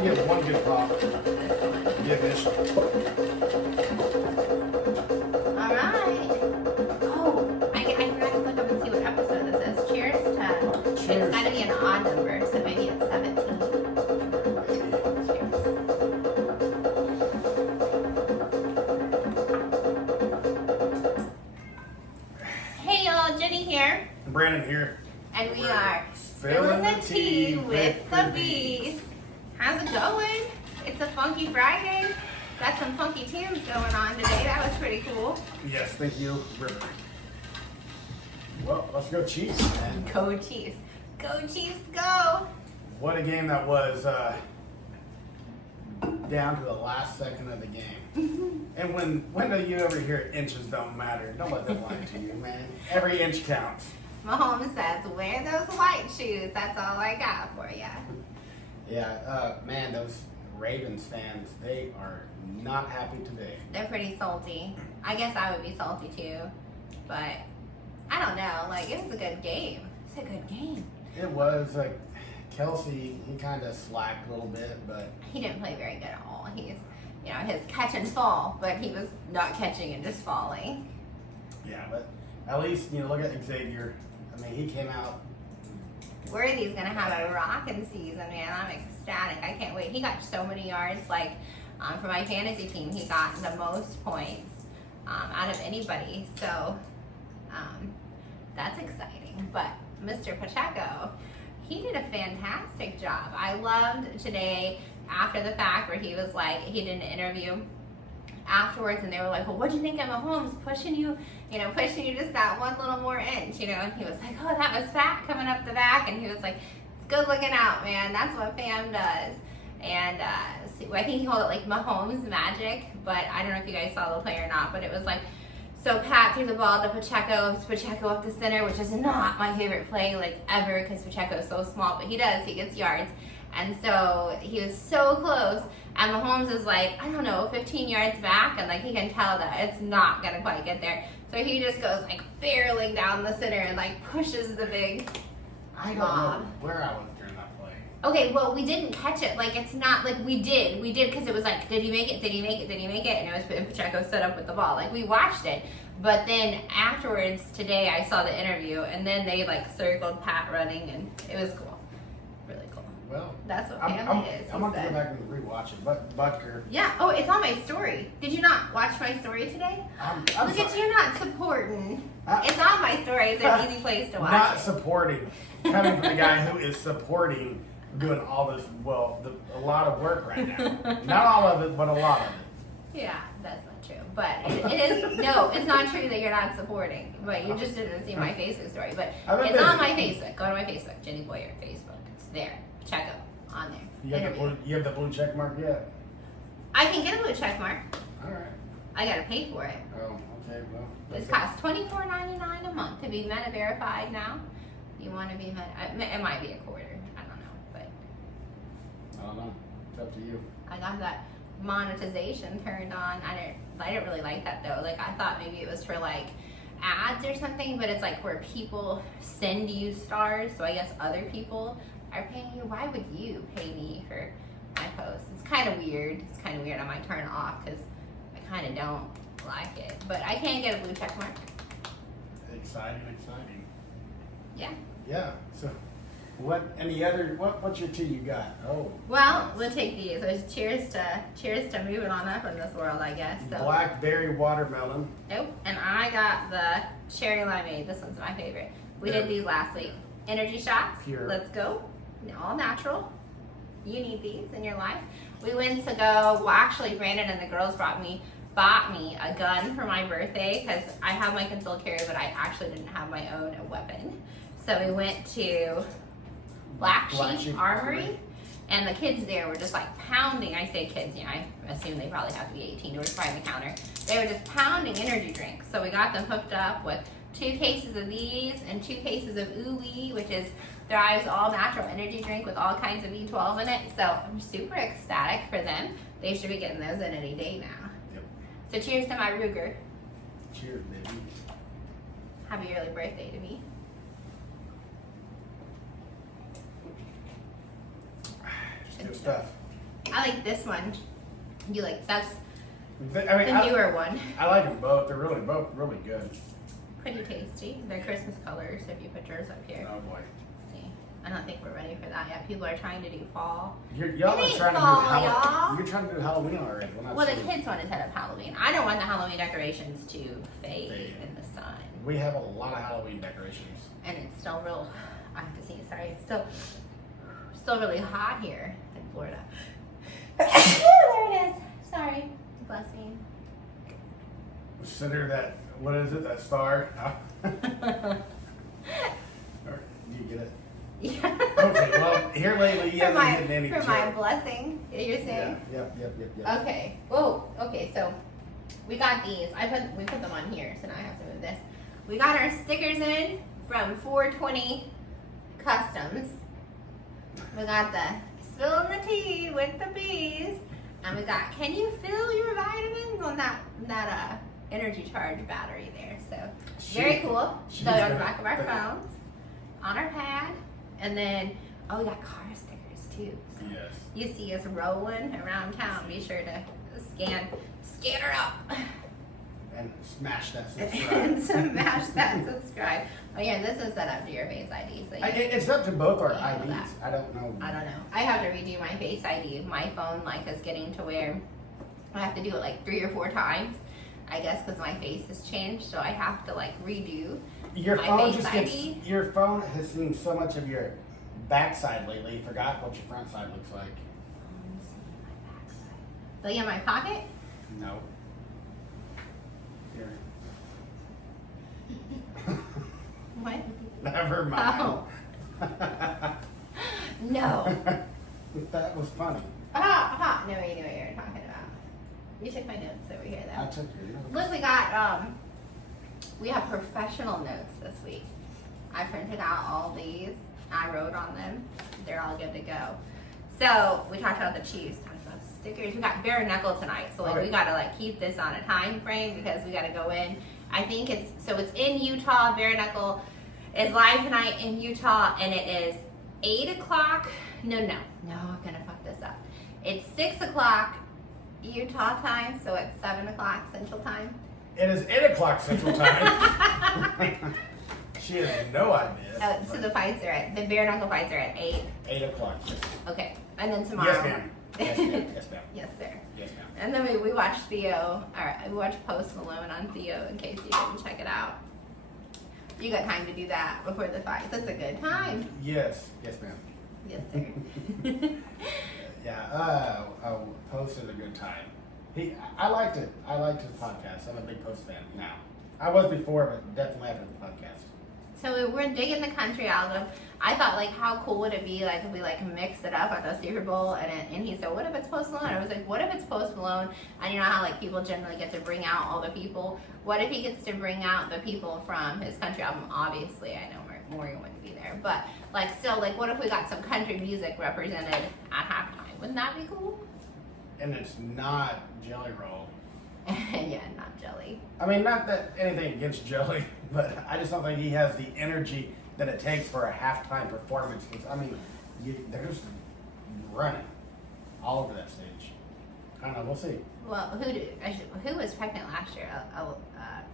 I'll give one good pop. Give this. All right. Oh, I forgot to look up and see what episode this is. Cheers to. Cheers. It's got to be an odd number, so maybe it's 17. Hey y'all, Jenny here, Brandon here. and we are Spillin Spillin the TEA with the bees. How's it going? It's a funky Friday. Got some funky tunes going on today. That was pretty cool. Yes, thank you, River. Well, let's go Chiefs, man. Go Chiefs. Go Chiefs, go. What a game that was, down to the last second of the game. And when do you ever hear inches don't matter? Don't let them lie to you, man. Every inch counts. Mahomes says, wear those white shoes. That's all I got for you. Yeah, man, those Ravens fans, they are not happy today. They're pretty salty. I guess I would be salty too. But I don't know. Like, it was a good game. It's a good game. It was like Kelsey, he kind of slacked a little bit, but He didn't play very good at all. He's, his catch and fall, but he was not catching and just falling. yeah, but at least, look at Xavier. I mean, he came out. Worthy's gonna have a rockin' season, man. I'm ecstatic. I can't wait. He got so many yards. Like, for my fantasy team, he got the most points out of anybody. So that's exciting. But Mr. Pacheco, he did a fantastic job. I loved today after the fact where he was like, he did an interview afterwards, and they were like, well, what'd you think of Mahomes pushing you just that one little more inch, and he was like, oh, that was fat coming up the back, and he was like, it's good looking out, man, that's what fam does. And I think he called it like Mahomes magic, but I don't know if you guys saw the play or not, but it was like, so Pat threw the ball to Pacheco up the center, which is not my favorite play like ever, because Pacheco is so small, but he gets yards. And so he was so close, and Mahomes is like, I don't know, 15 yards back, and like he can tell that it's not gonna quite get there. So he just goes like barreling down the center and like pushes the big I don't lob. know where I was during that play. Okay, well, we didn't catch it. Like, it's not like we did because it was like, did he make it? Did he make it? Did he make it? And it was Pacheco stood up with the ball. Like, we watched it. But then afterwards today, I saw the interview, and then they like circled Pat running, and it was cool. Really cool. Well, That's what I'm family is. going to go back and rewatch it. But Butker, Yeah. Oh, it's on my story. Did you not watch my story today? I'm Look at sorry. you not supporting. I- It's on my story. It's an easy place to watch Not it. supporting. Coming from the guy who is supporting doing all this, a lot of work right now. Not all of it, but a lot of it. Yeah, that's not true. But it is, no, it's not true that you're not supporting. But you just didn't see my Facebook story. But I've been it's on busy. my Facebook. Go to my Facebook, Jenny Boyer Facebook. It's there. Check it on there. You have the blue check mark yet? I can get a blue check mark. All right. I gotta pay for it. Oh, okay. Well, This that's costs $24.99 a month to be Meta verified now. You want to be Meta? It might be a quarter. I don't know, but I don't know. It's up to you. I got that monetization turned on. I didn't really like that though. Like, I thought maybe it was for like ads or something, but it's like where people send you stars. So I guess other people are paying you. Why would you pay me for my posts? It's kind of weird. I might turn it off because I kind of don't like it. But I can get a blue check mark. Exciting. Yeah. Yeah. So, what's your tea you got? Oh. Well, yes. we'll take these. So cheers to moving on up in this world, I guess. So. Blackberry watermelon. Nope. And I got the cherry limeade. This one's my favorite. We did these last week. Energy shots. Pure. Let's go. All natural. You need these in your life. We went to go. Well, actually, Brandon and the girls bought me a gun for my birthday because I have my concealed carry, but I actually didn't have my own weapon. So we went to Black Sheep Armory, and the kids there were just like pounding. I say kids, I assume they probably have to be 18 to try the counter. They were just pounding energy drinks. So we got them hooked up with 2 cases of these and 2 cases of Ooey, which is Thrive's all natural energy drink with all kinds of B12 in it. So I'm super ecstatic for them. They should be getting those in any day now. Yep. So cheers to my Ruger. Cheers, baby. Happy early birthday to me. Good stuff. I like this one. You like that's I the mean, newer one. I like them both. They're both really good. Pretty tasty. They're Christmas colors. If you put yours up here. Oh boy. See, I don't think we're ready for that yet. People are trying to do fall. Y'all It are ain't trying to do fall, Halloween. y'all. You're trying to do Halloween already. Well, the kids want to set up Halloween. I don't want the Halloween decorations to fade in the sun. We have a lot of Halloween decorations. And it's still real. I have to see. Sorry, it's still really hot here in Florida. There it is. Sorry. Bless me. Consider that. What is it? That star? Or, do you get it? Yeah. Okay. Well, here lately, you haven't getting any. For my blessing, you're saying. Yeah. Yep. Okay. Whoa. Okay. So we got these. We put them on here, so now I have to move this. We got our stickers in from 420 Customs. We got the Spillin the TEA with the bees, and we got can you fill your vitamins on that energy charge battery there. So very cool. So on the back of our phones, on our pad, and then we got car stickers too. So Yes. you see us rolling around town. Be sure to scan her up. And smash that subscribe. And smash that subscribe. Oh yeah, this is set up to your Face ID. So It's up to both our Yeah, IDs. that. I don't know. I don't know. I have to redo my Face ID. My phone is getting to where I have to do it like 3 or 4 times. I guess because my face has changed, so I have to redo Your my phone Face just ID. gets. Your phone has seen so much of your backside lately. You forgot what your front side looks like. Look in my pocket. No. Here. What? Never mind. Oh. No. That was funny. No, we knew what you were talking about. You took my notes over here, I though. took your notes. Look, we have professional notes this week. I printed out all these. I wrote on them. They're all good to go. So we talked about the Chiefs, talked about stickers. We got bare knuckle tonight, so Okay. we gotta keep this on a time frame because we gotta go in. I think it's in Utah. Bare knuckle is live tonight in Utah, and it is 8 o'clock. No, I'm gonna fuck this up. It's 6 o'clock Utah time, so it's 7 o'clock Central time. It is 8 o'clock Central Time. She has no idea. So the bare knuckle fights are at 8. 8 o'clock. Yes. Okay, and then tomorrow. Yes, ma'am. Yes, ma'am. Yes, ma'am. Yes, sir. Yes, ma'am. And then we watched we watched Post Malone on Theo in case you didn't check it out. You got time to do that before the fight. That's a good time. Yes. Yes, ma'am. Yes, sir. Yeah. Post is a good time. I liked it. I liked his podcast. I'm a big Post fan now. I was before, but definitely after the podcast. So we're digging the country album. I thought how cool would it be if we mixed it up at the Super Bowl and he said, what if it's Post Malone? I was like, what if it's Post Malone? And you know how people generally get to bring out all the people. What if he gets to bring out the people from his country album? Obviously, I know Morgan wouldn't be there, but still, what if we got some country music represented at halftime? Wouldn't that be cool? And it's not Jelly Roll. Yeah, not Jelly. I mean, not that anything against Jelly, but I just don't think he has the energy that it takes for a halftime performance. I mean, they're just running all over that stage. I don't know. We'll see. Well, who was pregnant last year? I was gonna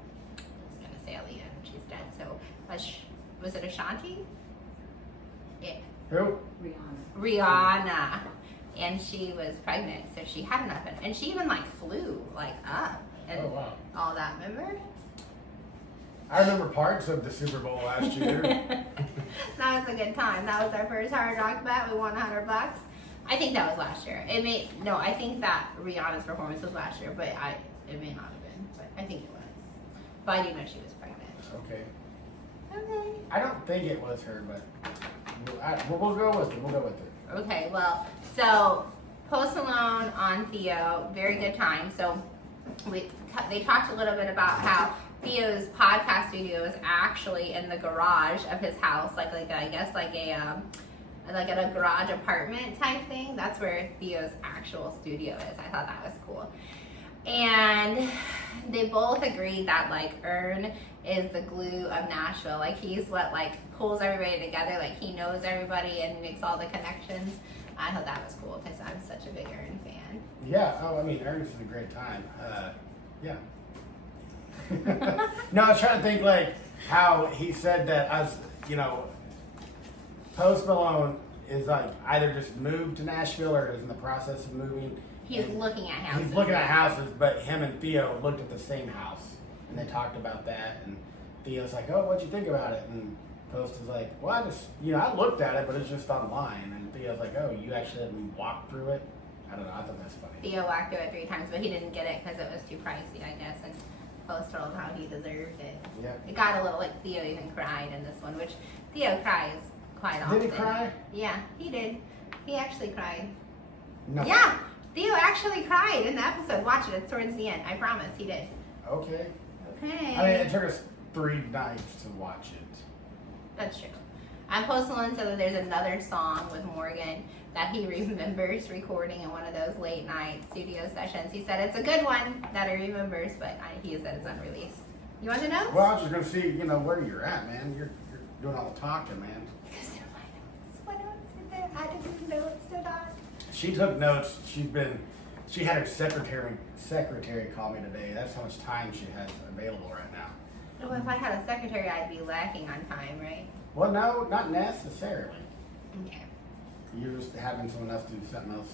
say Aaliyah, and she's dead. So was it Ashanti? Yeah. Who? Rihanna. And she was pregnant, so she had enough, and she even flew up and Oh, wow. all that. Remember? I remember parts of the Super Bowl last year. That was a good time. That was our first Hard Rock bet. We won $100. I think that was last year. I think that Rihanna's performance was last year, but it may not have been, but I think it was. But I do know she was pregnant. Okay. Okay. I don't think it was her, but we'll go with it. We'll go with it. Okay, well, so Post Malone on Theo, very good time. So they talked a little bit about how Theo's podcast studio is actually in the garage of his house, like a garage apartment type thing. That's where Theo's actual studio is. I thought that was cool. And they both agreed that Ern is the glue of Nashville. He's what pulls everybody together. He knows everybody and makes all the connections. I thought that was cool because I'm such a big Ern fan. Yeah. Oh, I mean, Ernest is a great time. Yeah. No, I was trying to think like how he said that as Post Malone is like either just moved to Nashville or is in the process of moving. He's looking at houses. He's looking at houses, but him and Theo looked at the same house and they talked about that. And Theo's like, "Oh, what'd you think about it?" And Post is like, "Well, I just I looked at it, but it's just online." And Theo's like, "Oh, you actually didn't walk through it?" I don't know. I thought that's funny. Theo walked through it 3 times, but he didn't get it because it was too pricey, I guess. And Post told how he deserved it. Yeah. It got a little like Theo even cried in this one, which Theo cries quite often. Did he cry? Yeah, he did. He actually cried. No. Yeah, Theo actually cried in the episode. Watch it. It's towards the end. I promise he did. Okay. Okay. I mean, it took us 3 nights to watch it. That's true. Post Malone said that there's another song with Morgan that he remembers recording in one of those late night studio sessions. He said it's a good one that he remembers, but he said it's unreleased. You want to know? Well, I was just gonna see, where you're at, man. You're doing all the talking, man. Because they're my notes. My notes are there. I didn't know it's so dark. She took notes. She had her secretary call me today. That's how much time she has available right now. Well, if I had a secretary, I'd be lacking on time, right? Well, no, not necessarily. Okay. You're just having someone else do something else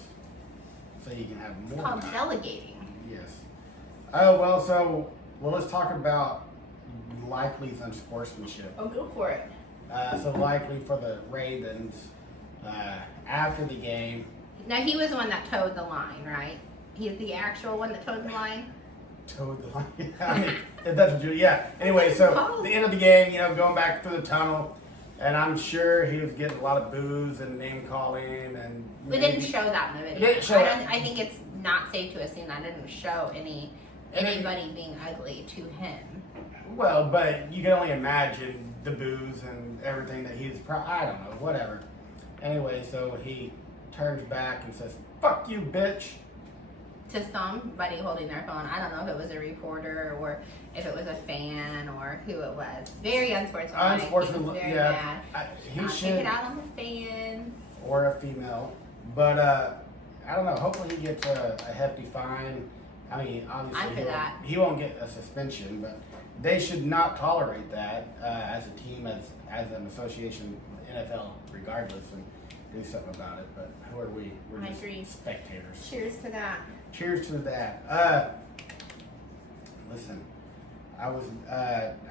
so you can have more It's called time. delegating. Yes. Oh, well, let's talk about Likely's unsportsmanship. Oh, go for it. So Likely for the Ravens, after the game, Now, he was the one that towed the line, right? He's the actual one that towed the line? towed the line. I mean, if that's what you, yeah. Anyway, so the end of the game, going back through the tunnel, and I'm sure he was getting a lot of boos and name calling, and We didn't show that in the video. didn't show that. I think it's not safe to assume that didn't show anybody being ugly to him. Well, but you can only imagine the boos and everything that he's. I don't know, whatever. Anyway, so he turns back and says, "Fuck you, bitch." To somebody holding their phone. I don't know if it was a reporter or if it was a fan or who it was. Very unsportsmanlike. He was very mad. He Not should, take it out on the fans. or a female, but I don't know. Hopefully, he gets a hefty fine. I mean, I'm obviously, for that. he won't get a suspension, but they should not tolerate that as a team, as an association, NFL, regardless, and do something about it. But who are we? We're I just agree. spectators. Cheers to that. Cheers to that. Listen, I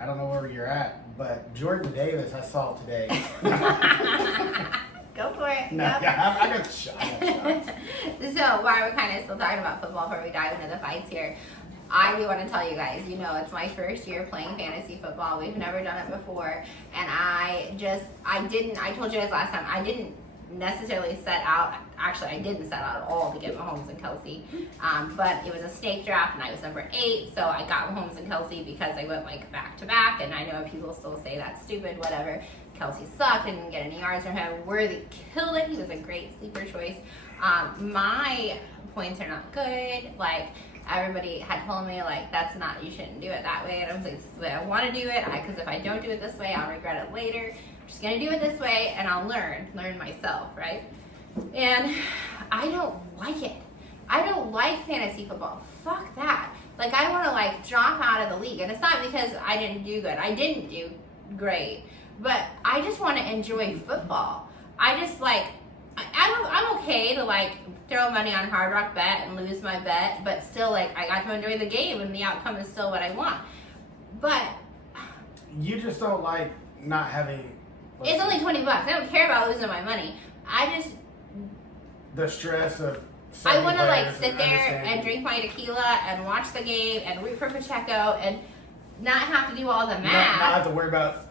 don't know where you're at, but Jordan Davis, I saw today. Go for it. No, Yep. yeah, I got shots. So while we're kind of still talking about football before we dive into the fights here, I do want to tell you guys, it's my first year playing fantasy football. We've never done it before. And I told you guys last time, I didn't necessarily set out, actually I didn't set out at all to get Mahomes and Kelsey, but it was a snake draft and I was number 8, so I got Mahomes and Kelsey because I went like back to back, and I know people still say that's stupid, whatever. Kelsey sucked, didn't get any yards from him. Worthy killed it, he was a great sleeper choice. My points are not good, like everybody had told me like you shouldn't do it that way, and I was like, this is the way I want to do it, because if I don't do it this way I'll regret it later. Just gonna do it this way and I'll learn myself, right? And I don't like it. I don't like fantasy football. Fuck that. Like, I want to drop out of the league, and it's not because I didn't do good. I didn't do great, but I just want to enjoy football. I just I'm okay to throw money on Hard Rock Bet and lose my bet, but still I got to enjoy the game and the outcome is still what I want. But You just don't like not having. it's only $20. I don't care about losing my money. The stress of. I want to players sit there and understanding. drink my tequila and watch the game and root for Pacheco and not have to do all the Not math. have to worry about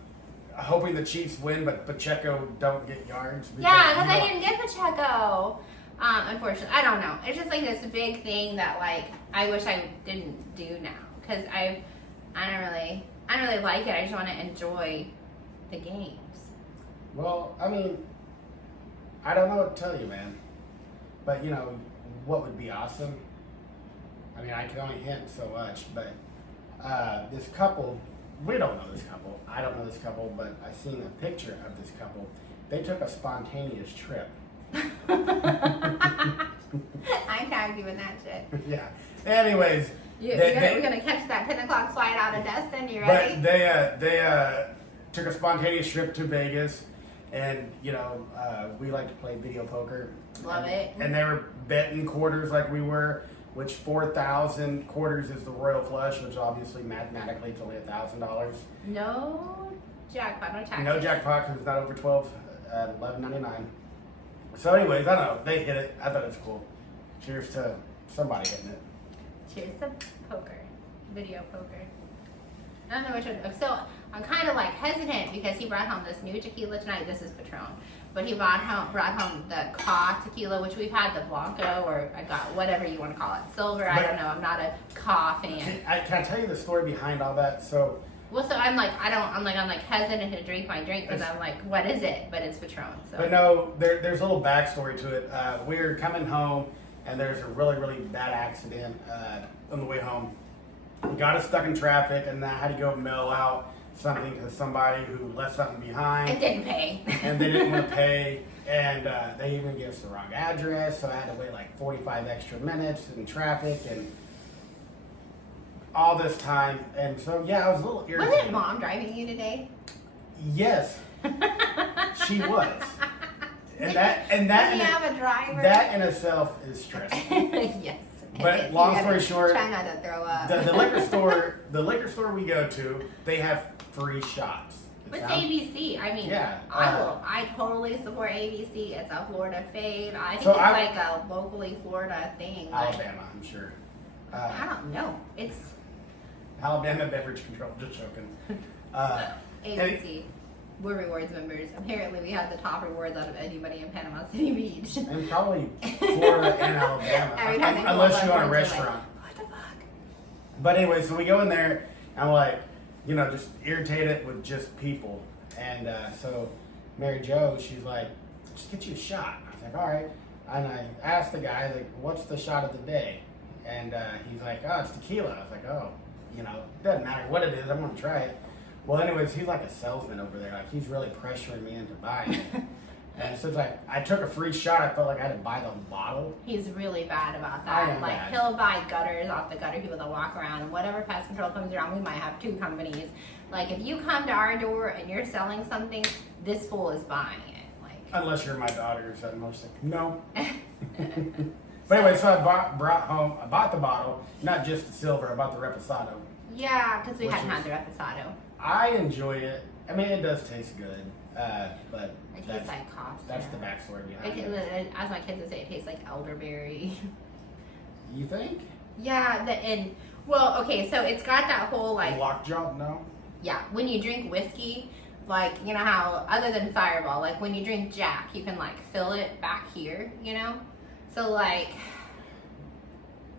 hoping the Chiefs win, but Pacheco don't get yards. Yeah, because I didn't get Pacheco. Unfortunately, I don't know. It's just this big thing that I wish I didn't do now, because I don't really like it. I just want to enjoy the games. Well, I mean, I don't know what to tell you, man. But what would be awesome? I mean, I can only hint so much, but this couple, we don't know this couple. I don't know this couple, but I seen a picture of this couple. They took a spontaneous trip. I tagged you in that shit. Yeah. Anyways, We're gonna catch that 10 o'clock flight out of Destin. You ready? but they took a spontaneous trip to Vegas, and we like to play video poker. Love it. And they were betting quarters like we were, which 4,000 quarters is the royal flush, which obviously mathematically it's only $1,000. No jackpot, no taxes. No jackpot because it's not over 12, $11.99. So anyways, I don't know. They hit it. I thought it was cool. Cheers to somebody hitting it. Cheers to poker, video poker. I don't know which one. So I'm kind of like hesitant because he brought home this new tequila tonight. This is Patron, but he brought home the Ca tequila, which we've had the Blanco, or I got whatever you want to call it, silver. I don't know. I'm not a Ca fan. Can I tell you the story behind all that? So I'm like hesitant to drink my drink because I'm like, what is it? But it's Patron. So. But no, there's a little backstory to it. We were coming home, and there's a really, really bad accident on the way home. We got us stuck in traffic, and I had to go mail out something to somebody who left something behind. It didn't pay. And they didn't want to pay, and they even gave us the wrong address, so I had to wait like 45 extra minutes in traffic, and all this time. And so, yeah, I was a little irritated. Wasn't Mom driving you today? Yes, she was. And that Did you have a driver? That in itself is stressful. Yes. But long story short, try not to throw up. the liquor store we go to, they have free shots. What's ABC? I mean, Yeah, I totally support ABC. It's a Florida fave. I think it's like a locally Florida thing. Alabama, I'm sure. I don't know. It's Alabama Beverage Control. Just joking. ABC. We're rewards members. Apparently, we have the top rewards out of anybody in Panama City Beach. And probably Florida and Alabama. Every time they Unless pull you up, own a everyone's restaurant. like, what the fuck? But anyway, so we go in there, and I'm like, just irritated with just people. And so Mary Jo, she's like, just get you a shot. I was like, all right. And I asked the guy, like, what's the shot of the day? And he's like, oh, it's tequila. I was like, oh, doesn't matter what it is. I'm going to try it. Well, anyways, he's like a salesman over there. Like, he's really pressuring me into buying it. And since I took a free shot, I felt like I had to buy the bottle. He's really bad about that. I am like, bad. he'll buy gutters off the gutter people that walk around. And whatever pest control comes around, we might have 2 companies. Like, if you come to our door and you're selling something, this fool is buying it. Like, Unless you're my daughter or something. I was like, no. But anyway, so I bought the bottle, not just the silver, I bought the Reposado. yeah, because we hadn't had the Reposado. I enjoy it. I mean, it does taste good, but It tastes like cough. that's the backstory behind it. As my kids would say, it tastes like elderberry. You think? Yeah, okay, so it's got that whole like, Lockjaw? No. yeah, when you drink whiskey, like, you know how, other than Fireball, like when you drink Jack, you can like fill it back here, So like,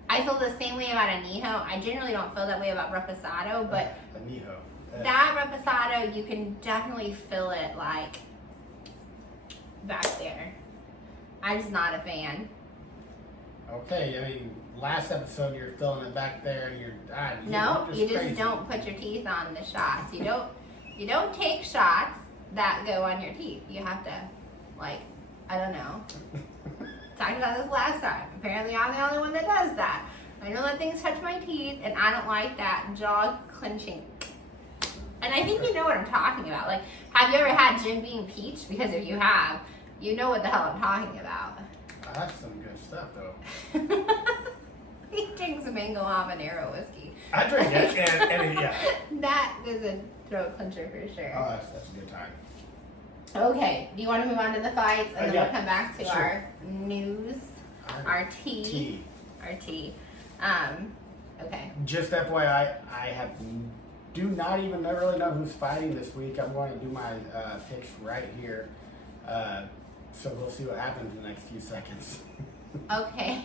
I feel the same way about Añejo. I generally don't feel that way about Reposado, but Añejo. that Reposado, you can definitely feel it like back there. I'm just not a fan. Okay, I mean, last episode you're filling it back there, and No, you just crazy. don't put your teeth on the shots. You don't take shots that go on your teeth. You have to, like, I don't know. Talked about this last time. Apparently I'm the only one that does that. I don't let things touch my teeth, and I don't like that jaw clenching. And I think you know what I'm talking about. Like, have you ever had Jim Beam Peach? Because if you have, you know what the hell I'm talking about. That's some good stuff, though. He drinks mango habanero whiskey. I drink it, and yeah. That is a throat clencher for sure. Oh, that's a good time. Okay, do you want to move on to the fights, and then yeah. we'll come back to Sure. our news, our tea. Okay. Just FYI, I do not even really know who's fighting this week. I'm going to do my picks right here. So we'll see what happens in the next few seconds. Okay.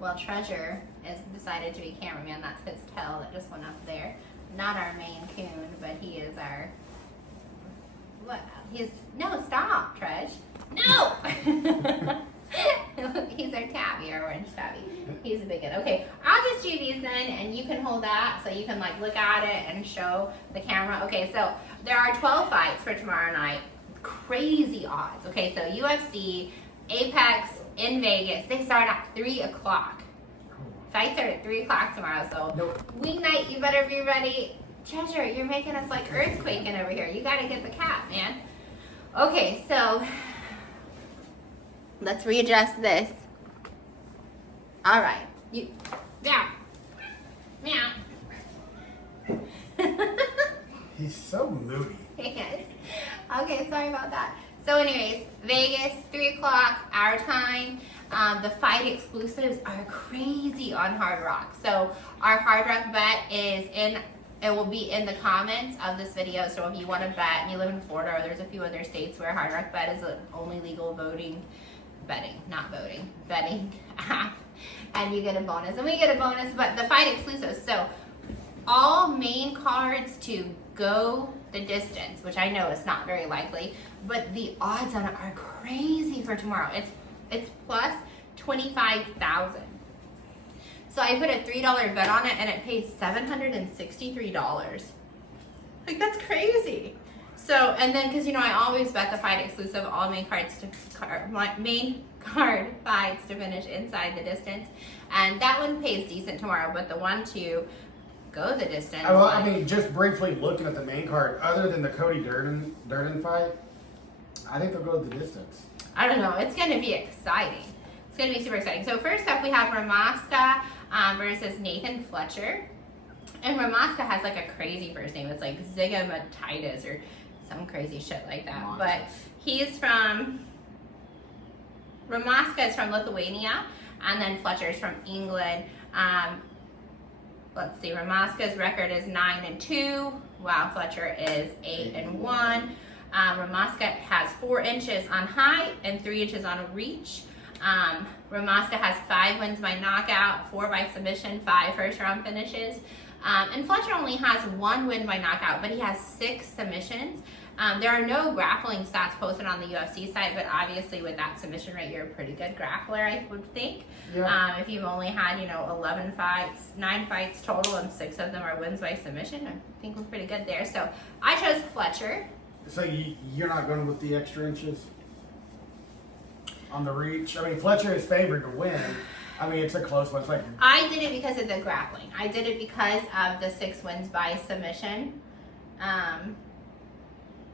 Well, Treasure has decided to be cameraman. That's his tail that just went up there. Not our main coon, but he is our. What? No, stop, Tresh. No! He's our tabby, our orange tabby. He's a big one. Okay, I'll just do these then, and you can hold that so you can like look at it and show the camera. Okay, so there are 12 fights for tomorrow night. Crazy odds. Okay, so UFC Apex in Vegas. They start at 3 o'clock. Fights are at 3 o'clock tomorrow, so weeknight, you better be ready. Treasure, you're making us like earthquaking over here. You gotta get the cap, man. Okay, so let's readjust this. All right, you down, meow. He's so moody. Yes. Okay, sorry about that. So anyways, Vegas, 3 o'clock, our time. The fight exclusives are crazy on Hard Rock. So our Hard Rock bet is in, it will be in the comments of this video. So if you want to bet and you live in Florida, or there's a few other states where Hard Rock Bet is the only legal betting app, and you get a bonus, and we get a bonus, but the fight exclusives. So all main cards to go the distance, which I know is not very likely, but the odds on it are crazy for tomorrow. It's plus 25,000. So I put a $3 bet on it, and it pays $763. Like, that's crazy. So, and then because I always bet the fight exclusive, all main card fights to finish inside the distance, and that one pays decent tomorrow. But the one to go the distance. Well, I mean, just briefly looking at the main card, other than the Cody Durden fight, I think they'll go the distance. I don't know. It's going to be exciting. It's going to be super exciting. So first up, we have Ramaska versus Nathan Fletcher. And Ramaska has like a crazy first name. It's like Zigamatitis or some crazy shit like that. Montes. But he's from, Ramaska is from Lithuania, and then Fletcher is from England. Let's see, Ramaska's record is 9-2, while Fletcher is 8-1. Ramaska has 4 inches on height and 3 inches on reach. Ramaska has 5 wins by knockout, 4 by submission, 5 first-round finishes. And Fletcher only has 1 win by knockout, but he has 6 submissions. There are no grappling stats posted on the UFC site, but obviously with that submission rate, you're a pretty good grappler, I would think. Yeah. If you've only had, 11 fights, 9 fights total, and 6 of them are wins by submission, I think we're pretty good there. So I chose Fletcher. So you're not going with the extra inches on the reach? I mean, Fletcher is favored to win. I mean, it's a close one. It's like, I did it because of the grappling. I did it because of the 6 wins by submission.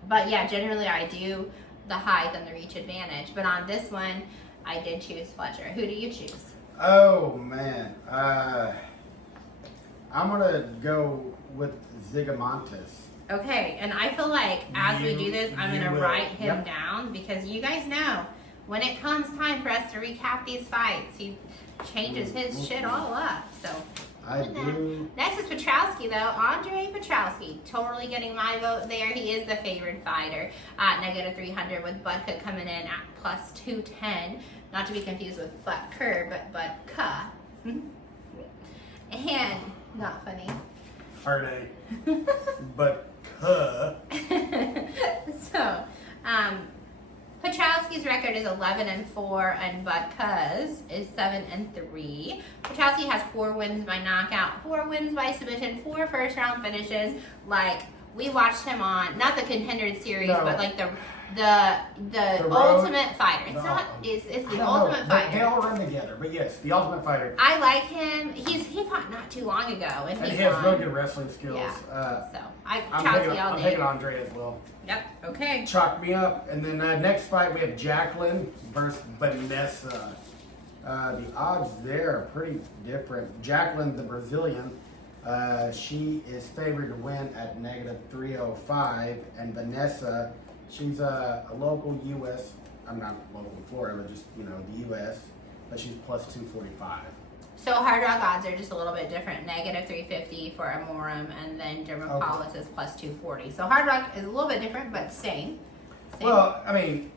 But yeah, generally I do the height and the reach advantage. But on this one, I did choose Fletcher. Who do you choose? Oh, man. I'm going to go with Zigamontis. Okay, and I feel like as we do this, I'm going to write him down, because you guys know when it comes time for us to recap these fights, he changes his shit all up. So I do. Next is Petrowski, though. Andre Petrowski, totally getting my vote there. He is the favored fighter. -300 with Budka coming in at plus 210. Not to be confused with Butker, but Budka. And not funny. Hard A. But So, Petrowski's record is 11-4, and Budka's is 7-3. Petrowski has 4 wins by knockout, 4 wins by submission, 4 first-round finishes. Like, we watched him on not the Contenders series, but like the Ultimate Fighter. It's the Ultimate Fighter. They all run together, but yes, the Ultimate Fighter. I like him. He fought not too long ago, and he has really good wrestling skills. Yeah. So I'm Petrowski taking Andre as well. Yep. Okay. Chalk me up. And then next fight we have Jacqueline versus Vanessa. The odds there are pretty different. Jacqueline, the Brazilian, she is favored to win at -305, and Vanessa, she's a local U.S. I'm not local in Florida, but just the U.S. But she's plus 245. So Hard Rock odds are just a little bit different. -350 for Amorim, and then Dermopolis is plus 240. So Hard Rock is a little bit different, but same. Well, I mean,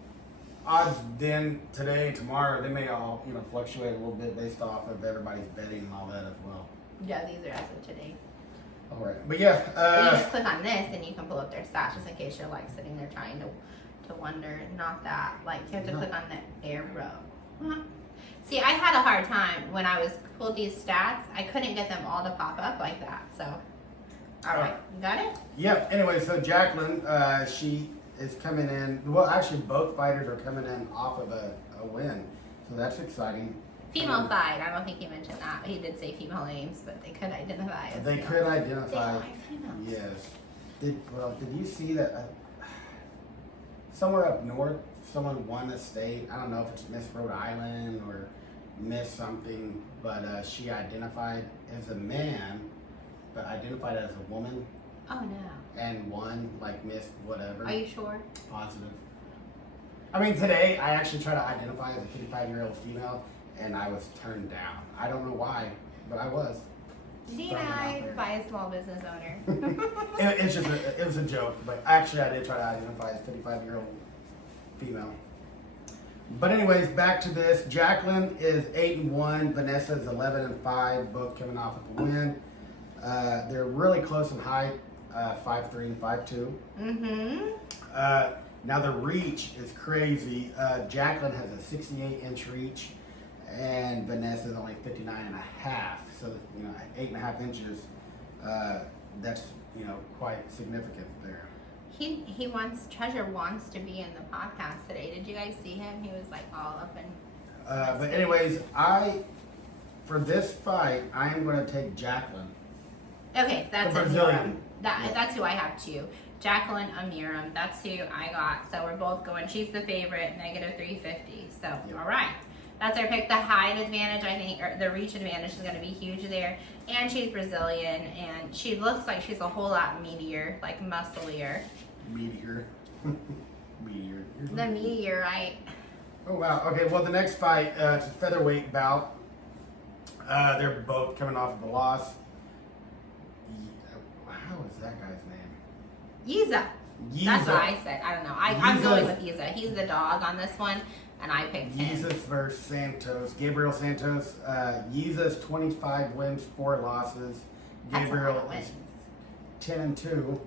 odds then, today, tomorrow, they may all fluctuate a little bit based off of everybody's betting and all that as well. Yeah, these are as of today. All right, but yeah. You just click on this, and you can pull up their stats just in case you're like sitting there trying to wonder. Not that, like, you have to click on the arrow. See, I had a hard time when I was pulled these stats. I couldn't get them all to pop up like that. So, all right, you got it? Yep. Anyway, so Jacqueline, she is coming in. Well, actually, both fighters are coming in off of a win, so that's exciting. Female fight. I don't think he mentioned that. He did say female names, but they could identify as They female. could identify. They are females. Yes. Did you see that? Somewhere up north, someone won a state. I don't know if it's Miss Rhode Island or Miss something, but she identified as a man, but identified as a woman. Oh no. And won, like Miss whatever. Are you sure? Positive. I mean, today I actually tried to identify as a 55-year-old female, and I was turned down. I don't know why, but I was. Denied by a small business owner. It was a joke, but actually I did try to identify as a 55-year-old female. But anyways, back to this. Jacqueline is 8-1. Vanessa is 11-5. Both coming off of a win. They're really close in height, 5'3" and 5'2". Mm-hmm. Now the reach is crazy. Jacqueline has a 68-inch reach, and Vanessa is only 59.5. So 8.5 inches. That's quite significant there. Treasure wants to be in the podcast today. Did you guys see him? He was like all up in. But anyways, for this fight, I am going to take Jacqueline. Okay, that's the Brazilian. That's who I have too. Jacqueline Amiram. That's who I got. So we're both going. She's the favorite, -350. So Yep. All right, that's our pick. The height advantage, I think, or the reach advantage is going to be huge there. And she's Brazilian, and she looks like she's a whole lot meatier, like musclier. Meteor. Meteor. The meteorite. Oh wow. Okay. Well, the next fight, it's a featherweight bout. They're both coming off of a loss. How is that guy's name? Yiza. That's what I said. I don't know. I'm going with Yiza. He's the dog on this one, and I picked him. Yiza versus Santos. Gabriel Santos. Yiza's 25 wins, 4 losses. Gabriel is 10-2.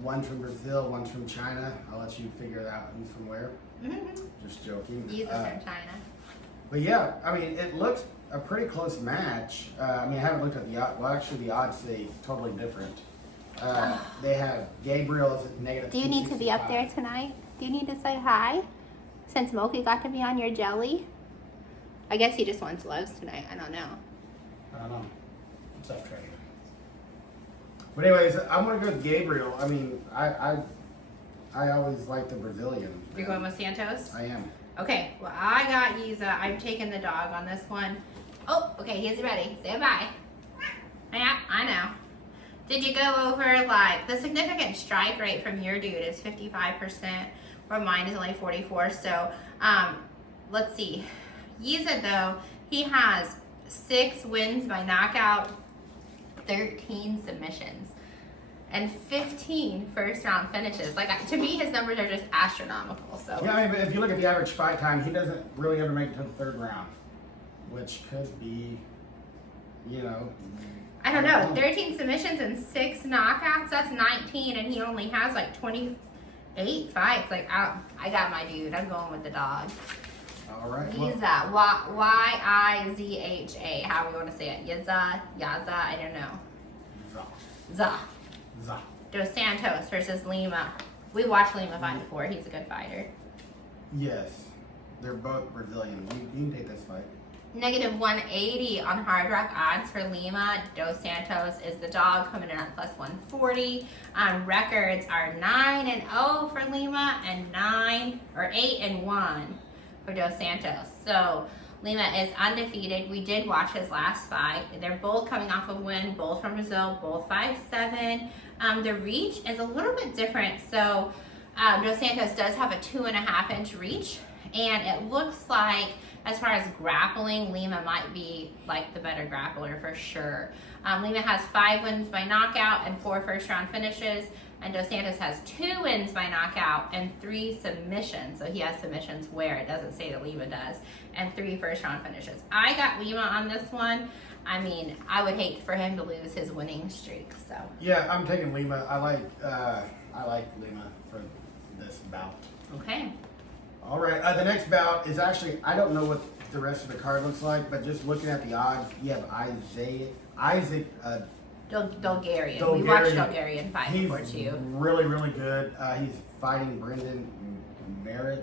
One's from Brazil, one's from China. I'll let you figure out who's from where. Mm-hmm. Just joking. Yiza's from China. But yeah, I mean, it looks a pretty close match. I mean, I haven't looked at the odds. Well, actually, the odds say totally different. They have Gabriel is at -265. Do you need to be up there tonight? Do you need to say hi? Since Moki got to be on your jelly? I guess he just wants loves tonight. I don't know. I don't know. It's tough treasure. But anyways, I'm gonna go with Gabriel. I mean, I always like the Brazilian. You're going with Santos? I am. Okay, well, I got Yiza. I'm taking the dog on this one. Oh, okay, he's ready. Say bye. Yeah, I know. Did you go over, like, the significant strike rate from your dude is 55%, where mine is only 44%. So, let's see. Yiza, though, he has 6 wins by knockout, 13 submissions, and 15 first-round finishes. Like, to me, his numbers are just astronomical. So Yeah, I mean, but if you look at the average fight time, he doesn't really ever make it to the 3rd round, which could be, I don't know. 13 submissions and 6 knockouts. That's 19, and he only has like 28 fights. Like, I got my dude. I'm going with the dog. All right. Yiza. Y-I-Z-H-A. How we want to say it? Yaza. I don't know. Za. Dos Santos versus Lima. We watched Lima fight before. He's a good fighter. Yes, they're both Brazilian. You can take this fight. -180 on Hard Rock odds for Lima. Dos Santos is the dog, coming in at +140. Records are 9-0 for Lima and 8-1 for Dos Santos. So Lima is undefeated. We did watch his last fight. They're both coming off a win, both from Brazil, both 5'7". The reach is a little bit different. So Dos Santos does have a 2.5-inch reach, and it looks like, as far as grappling, Lima might be like the better grappler for sure. Lima has 5 wins by knockout and 4 first-round finishes, and Dos Santos has 2 wins by knockout and 3 submissions. So he has submissions where it doesn't say that Lima does, and 3 first-round finishes. I got Lima on this one. I mean, I would hate for him to lose his winning streak. So Yeah, I'm taking Lima. I like Lima for this bout. okay. All right, the next bout is actually, I don't know what the rest of the card looks like, but just looking at the odds, you have Isaac Dulgarian. We watched Dulgarian fight before too. Really, really good. He's fighting Brendan Marat.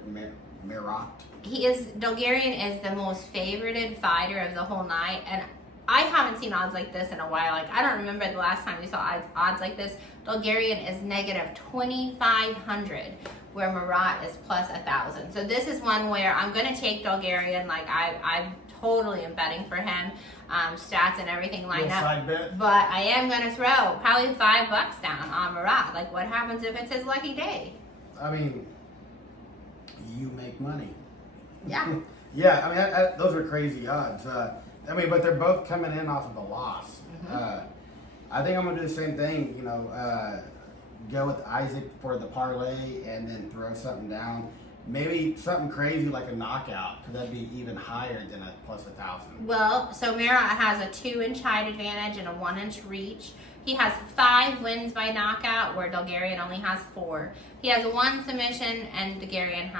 Dulgarian is the most favorited fighter of the whole night, and I haven't seen odds like this in a while. Like, I don't remember the last time we saw odds like this. Dulgarian is negative 2,500, where Marat is plus 1,000. So this is one where I'm gonna take Dulgarian. Like, I totally am betting for him. Stats and everything lined up. Side bet. But I am gonna throw probably $5 down on Marat. Like, what happens if it's his lucky day? I mean, you make money. Yeah. Yeah, I mean, those are crazy odds. I mean, but they're both coming in off of a loss. I think I'm gonna do the same thing. You know, go with Isaac for the parlay, and then throw something down. Maybe something crazy like a knockout, because that'd be even higher than a plus 1,000. Well, so Marat has a 2-inch height advantage and a 1-inch reach. He has 5 wins by knockout, where Dulgarian only has 4. He has 1 submission, and Dulgarian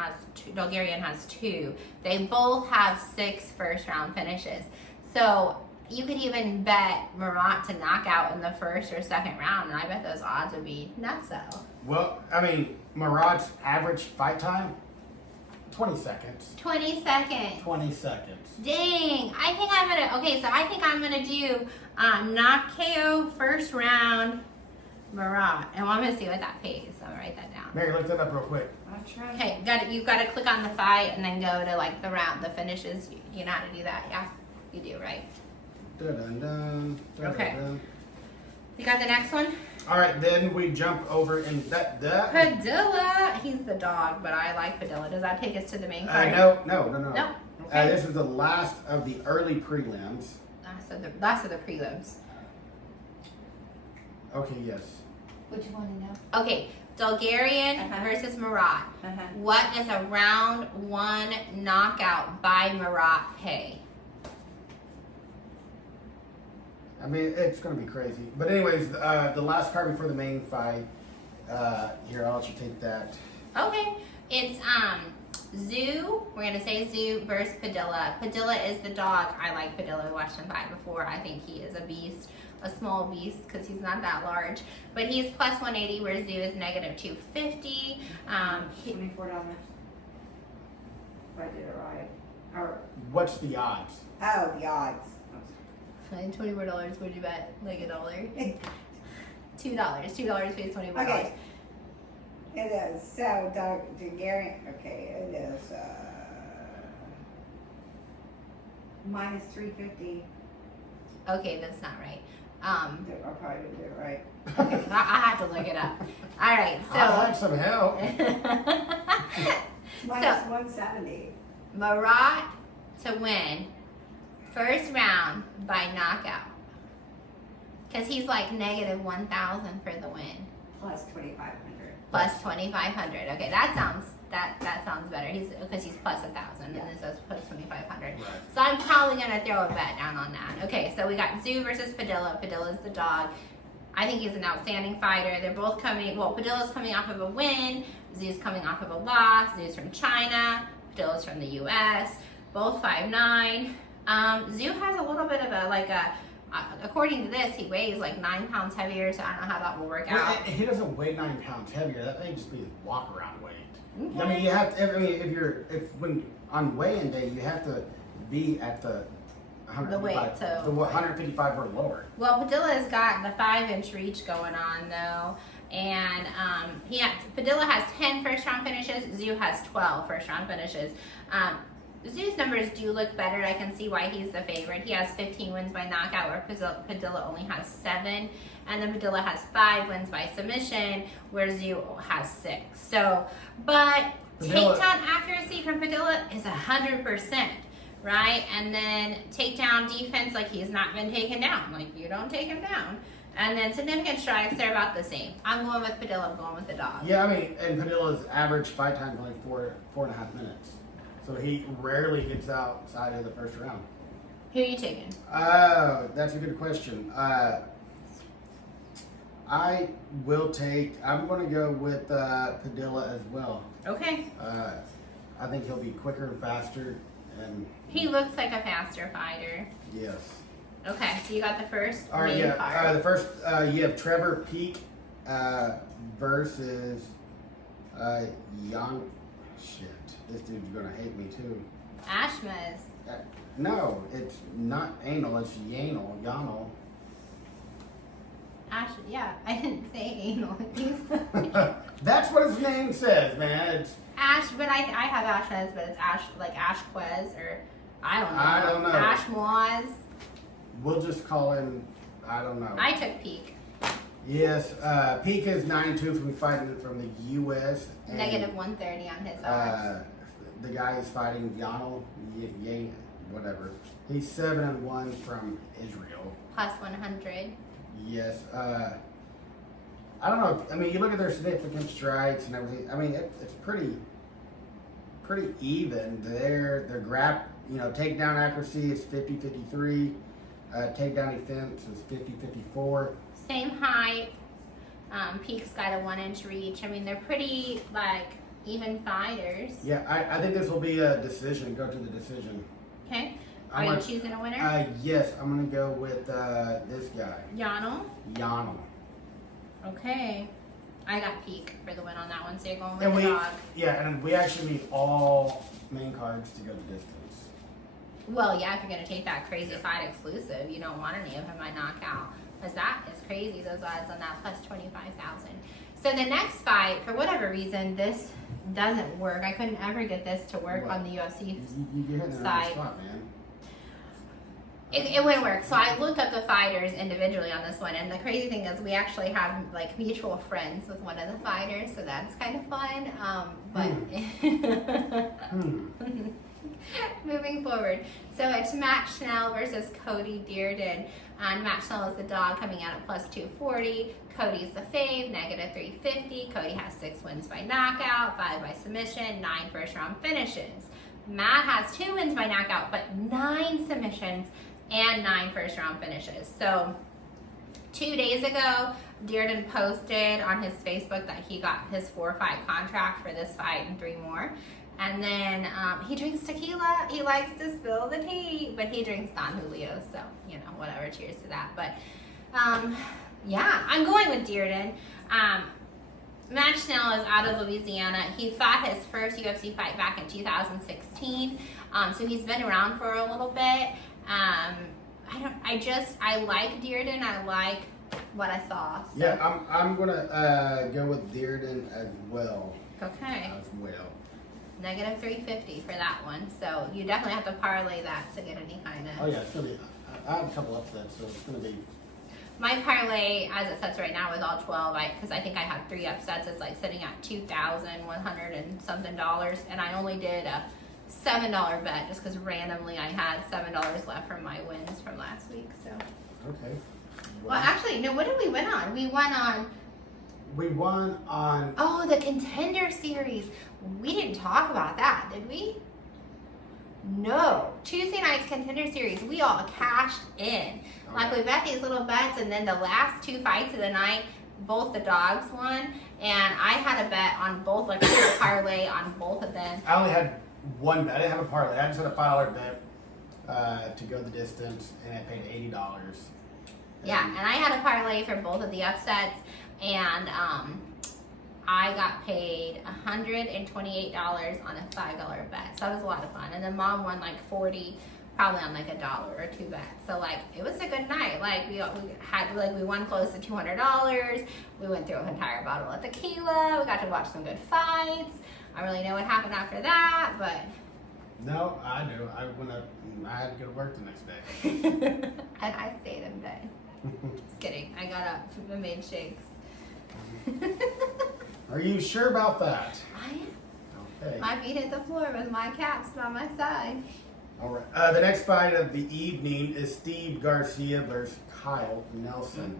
has 2. They both have 6 first-round finishes. So you could even bet Marat to knock out in the first or second round, and I bet those odds would be nutso. Well, I mean, Marat's average fight time, 20 seconds. 20 seconds. 20 seconds. Dang. I think I'm going to do knock KO first round Marat. And I'm going to see what that pays. So I'm going to write that down. Mary, look that up real quick. I'm trying. Okay, you've got to click on the fight and then go to like the round, the finishes. You know how to do that, yeah? You do, right? Dun-dun-dun, dun-dun-dun. Okay. You got the next one? All right, then we jump over in that. Padilla. He's the dog, but I like Padilla. Does that take us to the main card? No. No? Okay. This is the last of the early prelims. Last of the prelims. Okay, yes. Which one to know? Okay, Dulgarian versus Marat. What does a round 1 knockout by Marat pay? I mean, it's going to be crazy. But anyways, the last card before the main fight. Here, I'll let you take that. Okay, it's Zoo. We're gonna say Zoo versus Padilla. Padilla is the dog. I like Padilla. We watched him fight before. I think he is a beast, a small beast, because he's not that large. But he's plus 180, where Zoo is negative 250. $24. If I did it right. Or What's the odds? oh, the odds. $24. Would you bet like $1? $2 pays $24. Okay. It is so Dulgarian. Okay, it is minus 350. Okay, that's not right. I probably didn't do it right. Okay, I have to look it up. All right, so I'd like some help. Minus 170. Marat to win first round by knockout, because he's like negative 1,000 for the win. Plus 2,500. Plus 2,500. Okay, that sounds better. Because he's plus 1,000, and this is plus 2,500. Right. So I'm probably gonna throw a bet down on that. Okay, so we got Zoo versus Padilla. Padilla's the dog. I think he's an outstanding fighter. They're both coming. Well, Padilla's coming off of a win. Zoo's coming off of a loss. Zoo's from China. Padilla's from the U.S. Both 5'9". Zoo has a little bit of according to this, he weighs like 9 pounds heavier, so I don't know how that will work out. He doesn't weigh 9 pounds heavier. That may just be his walk around weight. Okay. I mean, you have to. I mean, when on weigh-in day, you have to be at the 155, the 155 or lower. Well, Padilla's got the 5-inch reach going on though, and Padilla has 10 first-round finishes. Zoo has 12 first-round finishes. Zoo's numbers do look better. I can see why he's the favorite. He has 15 wins by knockout, where Padilla only has 7. And then Padilla has 5 wins by submission, where Zoo has 6. So, but takedown accuracy from Padilla is 100%, right? And then takedown defense, like he's not been taken down. Like, you don't take him down. And then significant strikes, they're about the same. I'm going with Padilla. I'm going with the dog. Yeah, I mean, and Padilla's average fight time is only 4.5 minutes. So he rarely gets outside of the first round. Who are you taking? That's a good question. I'm going to go with Padilla as well. Okay. I think he'll be quicker and faster. And he looks like a faster fighter. yes. Okay, so you got the first All right, main yeah. card. The first, you have Trevor Peak versus Jan. Shit, this dude's gonna hate me too. Ashmas. No, it's not anal. It's Yanal. Yanal. Yeah, I didn't say anal. You said That's what his name says, man. It's Ash, but I have Ashmas, but it's Ash, like Ashquez, or I don't know. I don't know. Ashmoaz. we'll just call him. I don't know. I took Peak. Yes, Peak is 9-2 from fighting from the U.S. and, Negative 130 on his odds. The guy is fighting Yanal, whatever. He's 7-1 from Israel. Plus 100. Yes. I don't know. I mean, you look at their significant strikes and everything. I mean, it's pretty even. Their grab, takedown accuracy is 50-53. Takedown defense is 50-54. Same height. Peak's got a 1-inch reach. I mean, they're pretty, like, even fighters. Yeah, I think this will be a decision. Go to the decision. Okay. I'm Are you gonna- choosing a winner? Yes, I'm gonna go with this guy, Yano. Yanal. Okay. I got Peak for the win on that one, so you're going with And the we, dog. and we actually need all main cards to go the distance. Well, yeah, if you're going to take that crazy fight exclusive, you don't want any of him by knockout. Because that is crazy, those odds on that plus 25,000. So the next fight, for whatever reason, this doesn't work. I couldn't ever get this to work What? on the UFC You're hitting the right side. spot, man. It wouldn't work. So I looked up the fighters individually on this one, and the crazy thing is we actually have like mutual friends with one of the fighters, so that's kind of fun. Moving forward, so it's Matt Schnell versus Cody Dearden. And Matt Schnell is the dog coming out at plus 240. Cody's the fave, negative 350. Cody has 6 wins by knockout, 5 by submission, 9 first-round finishes. Matt has 2 wins by knockout, but 9 submissions and 9 first-round finishes. So 2 days ago, Dearden posted on his Facebook that he got his 4-fight contract for this fight and 3 more. And then he drinks tequila. He likes to spill the tea, but he drinks Don Julio, so, whatever. Cheers to that. But, yeah, I'm going with Dearden. Matt Schnell is out of Louisiana. He fought his first UFC fight back in 2016, so he's been around for a little bit. I like Dearden. I like what I saw. So. Yeah, I'm gonna go with Dearden as well. Okay. As well. Negative 350 for that one. So you definitely have to parlay that to get any kind of. Oh yeah, it's gonna be. I have a couple upsets, so it's gonna be. My parlay, as it sets right now, is all 12. Because I think I have 3 upsets. It's like sitting at $2,100 and something, and I only did a $7 bet just because randomly I had $7 left from my wins from last week. So. Okay. Well, actually, no. What did we win on? We won on. Oh, the Contender Series. We didn't talk about that, did we? No. Tuesday night's Contender Series. We all cashed in. Like, we bet these little bets, and then the last 2 fights of the night, both the dogs won. And I had a bet on both, like a parlay on both of them. I only had one bet. I didn't have a parlay. I just had a $5 bet to go the distance, and I paid $80. Yeah, and I had a parlay for both of the upsets, and I got paid $128 on a $5 bet. So that was a lot of fun. And then Mom won like $40, probably on like $1 or 2 bets. So like it was a good night. Like we won close to $200. We went through an entire bottle of tequila. We got to watch some good fights. I don't really know what happened after that, but. No, I do. I had to go to work the next day. And I stayed in bed. Just kidding. I got up and made shakes. Are you sure about that? I am. Okay. My feet hit the floor with my caps by my side. All right. The next fight of the evening is Steve Garcia versus Kyle Nelson.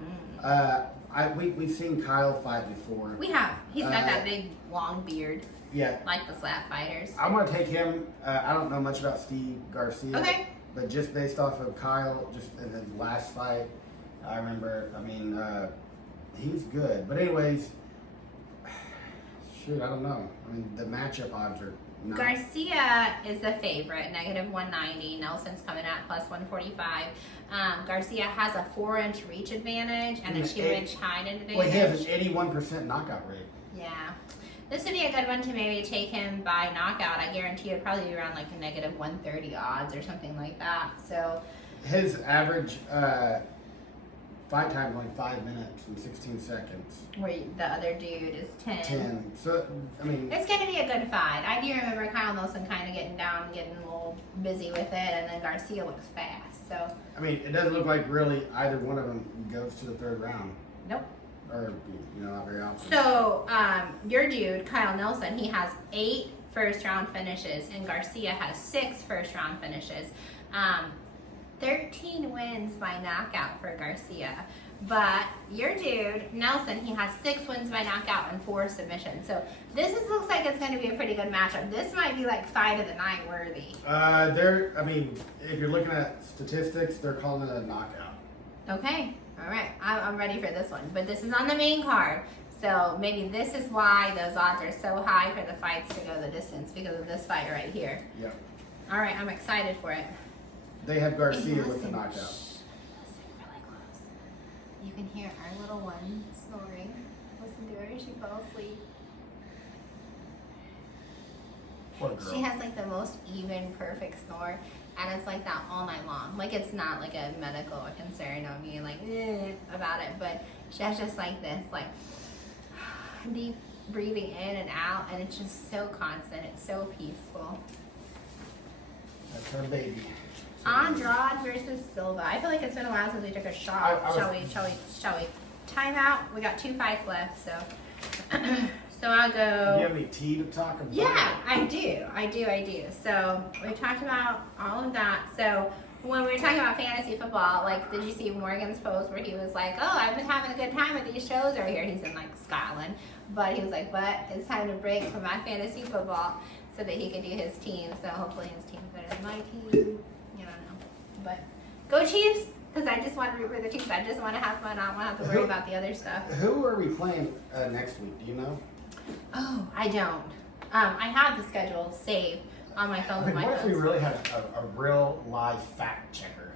We've seen Kyle fight before. We have. He's got that big long beard, Yeah. like the slap fighters. I'm gonna take him. I don't know much about Steve Garcia. Okay. But just based off of Kyle, just in his last fight, I remember. I mean, he's good. But anyways, shoot, I don't know. I mean, the matchup odds are No. Garcia is the favorite, -190. Nelson's coming at +145. Garcia has a 4-inch reach advantage and a 2-inch height advantage. Well, he has an 81% knockout rate. Yeah. This would be a good one to maybe take him by knockout. I guarantee it'd probably be around like a -130 odds or something like that. So his average fight time only 5 minutes and 16 seconds. where the other dude is 10. 10. So, I mean, It's going to be a good fight. I do remember Kyle Nelson kind of getting down, getting a little busy with it, and then Garcia looks fast. So I mean, it doesn't look like really either one of them goes to the 3rd round. nope. Or, not very often. So, your dude, Kyle Nelson, he has 8 first-round finishes, and Garcia has 6 first-round finishes. 13 wins by knockout for Garcia. But your dude, Nelson, he has 6 wins by knockout and 4 submissions. So looks like it's going to be a pretty good matchup. This might be like fight of the night worthy. If you're looking at statistics, they're calling it a knockout. Okay. All right. I'm ready for this one. But this is on the main card. So maybe this is why those odds are so high for the fights to go the distance, because of this fight right here. Yep. All right. I'm excited for it. They have Garcia Listen, with the knockout. shh, listen really close. You can hear our little one snoring. Listen to her. She fell asleep. What a girl. She has like the most even, perfect snore, and it's like that all night long. Like it's not like a medical concern of me like about it, but she has just like this like deep breathing in and out, and it's just so constant. It's so peaceful. That's her baby. Andrade versus Silva. I feel like it's been a while since we took a shot. Shall we? Time out. We got 2 fights left, so so I'll go. Do you have any tea to talk about? Yeah, I do. So we talked about all of that. So when we were talking about fantasy football, like, did you see Morgan's post where he was like, "Oh, I've been having a good time at these shows over here." He's in like Scotland, but he was like, "But it's time to break from my fantasy football so that he can do his team." So hopefully his team's better than my team. You don't know, but go Chiefs! Because I just want to root for the Chiefs. I just want to have fun. I don't want to have to worry about the other stuff. Who are we playing next week? Do you know? Oh, I don't. I have the schedule saved on my phone. What if we really had a real live fact checker?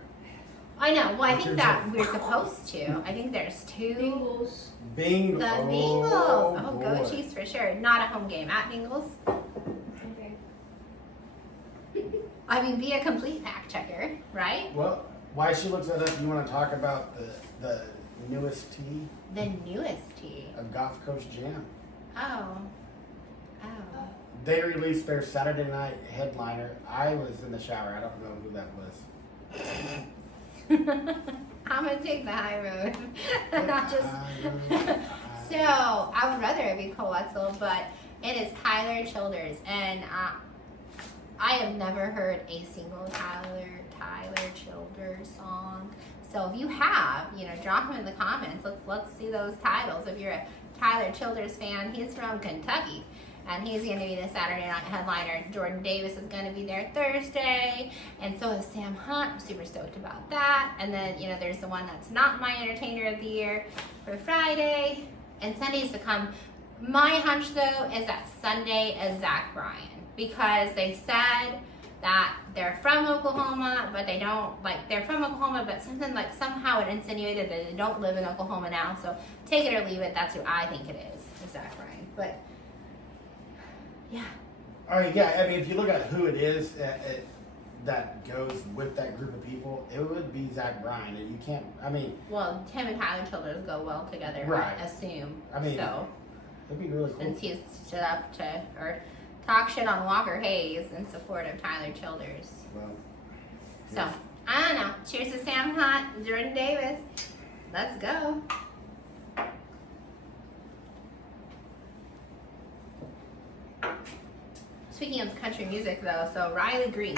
I know. Well, I think that we're supposed to. I think there's 2. Bengals. Bingo. The Bengals. Oh, boy. go Chiefs for sure. Not a home game at Bengals. Okay. I mean, be a complete fact checker, right? Well, while she looks that up, you want to talk about the newest tea The newest tea. of Golf Coach Jam. Oh. They released their Saturday night headliner. I was in the shower. I don't know who that was. I'm gonna take the high road. Not just. So I would rather it be Cole Wetzel, but it is Tyler Childers, and I have never heard a single Tyler Childers song. So if you have, drop them in the comments. Let's see those titles. If you're a Tyler Childers fan, he's from Kentucky, and he's going to be the Saturday night headliner. Jordan Davis is going to be there Thursday, and so is Sam Hunt. I'm super stoked about that. And then, there's the one that's not my entertainer of the year for Friday, and Sunday's to come. My hunch, though, is that Sunday is Zach Bryan, because they said that they're from Oklahoma, but they don't, they're from Oklahoma, but somehow it insinuated that they don't live in Oklahoma now. So take it or leave it. That's who I think it is Zach Bryan. But yeah. All right, yeah. I mean, if you look at who it is that goes with that group of people, it would be Zach Bryan, and you can't. I mean, well, him and Tyler Childers go well together. Right. I assume. I mean, so it'd be really cool. since he's stood up to or talk shit on Walker Hayes in support of Tyler Childers. Well, So, I don't know. Cheers to Sam Hunt, Jordan Davis. Let's go. Speaking of country music, though, so Riley Green.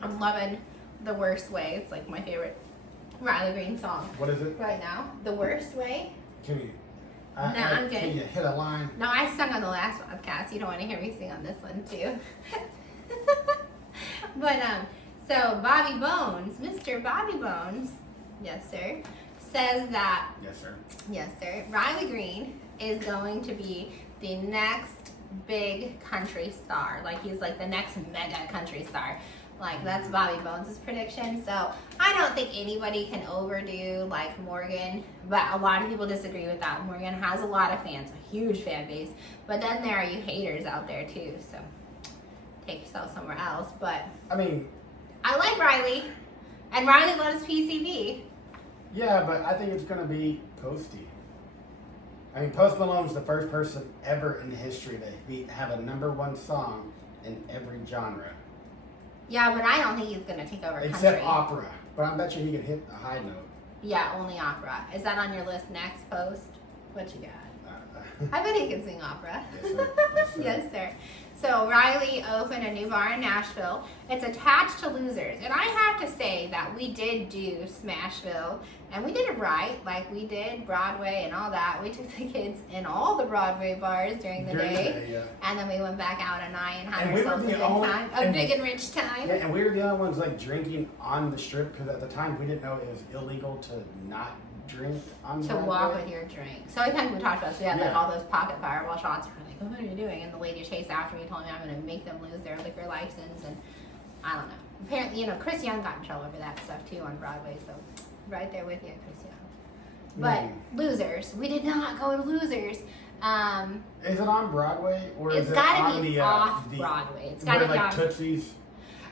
I'm loving The Worst Way. It's like my favorite Riley Green song what is it? right now. The Worst Way. Can you? I'm good. Can you hit a line? No, I sung on the last podcast. You don't want to hear me sing on this one, too. But, so Bobby Bones, Mr. Bobby Bones, yes, sir, says that, Yes, sir. yes, sir, Riley Green is going to be the next big country star. Like he's like the next mega country star. Like that's Bobby Bones' prediction. So I don't think anybody can overdo like Morgan, but a lot of people disagree with that. Morgan has a lot of fans, a huge fan base, but then there are you haters out there too. So take yourself somewhere else. But I mean, I like Riley, and Riley loves PCB. yeah, but I think it's gonna be Posty. I mean, Post Malone's the first person ever in history to have a #1 song in every genre. Yeah, but I don't think he's gonna take over Except country. opera. But I bet you he could hit a high note. Yeah, only opera. Is that on your list next, Post? What you got? Uh, I bet he can sing opera. Yes, sir. Yes, sir. Yes, sir. So Riley opened a new bar in Nashville. It's attached to Losers. And I have to say that we did do Smashville, and we did it right. Like, we did Broadway and all that. We took the kids in all the Broadway bars during the day. Yeah. And then we went back out at night and had And we were ourselves a the good only- time. A and- big and rich time. Yeah, and we were the only ones like drinking on the strip because at the time we didn't know it was illegal to not drink on To Broadway. walk with your drink. So I think we talked about this. We had like Yeah. all those pocket fireball shots. We're like, oh, what are you doing? And the lady chased after me, told me I'm going to make them lose their liquor license. And I don't know. Apparently, you know, Chris Young got in trouble for that stuff too on Broadway. So right there with you, Chris Young. But Losers, we did not go to Losers. Is it on Broadway or is It's it got on to be the off the Broadway. It's where, got to be like on. Tootsie's?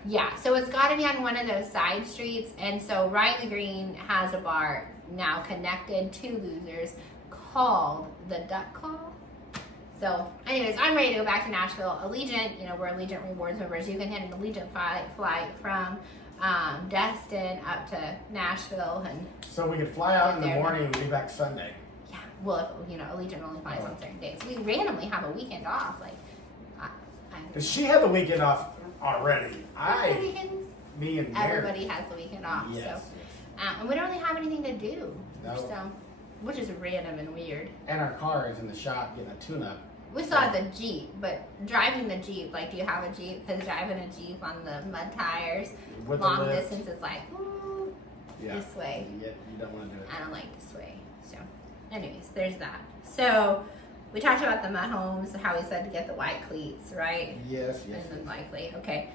Yeah, so it's got to be on one of those side streets. And so Riley Green has a bar now connected to Losers called the Duck Claw. So, anyways, I'm ready to go back to Nashville. Allegiant, you know, we're Allegiant Rewards members. You can hit an Allegiant flight from Destin up to Nashville. And So we could fly out Get in the there. morning and be back Sunday. yeah, well, if, you know, Allegiant only flies on certain days. We randomly have a weekend off. Like, Because she had the weekend off already. weekends, Me and Mary. everybody has the weekend off. Yes. So. yes. And we don't really have anything to do. No. So, which is random and weird. And our car is in the shop getting a tune-up. We still have the Jeep, but driving the Jeep, like, do you have a Jeep? Because driving a Jeep on the mud tires, With the long lift. distance is like, ooh, Yeah. this way. Yeah, you don't want to do it. I don't like this way. So, anyways, there's that. So, we talked about the Mahomes, how he said to get the white cleats, right? Yes, yes. And then likely. Okay.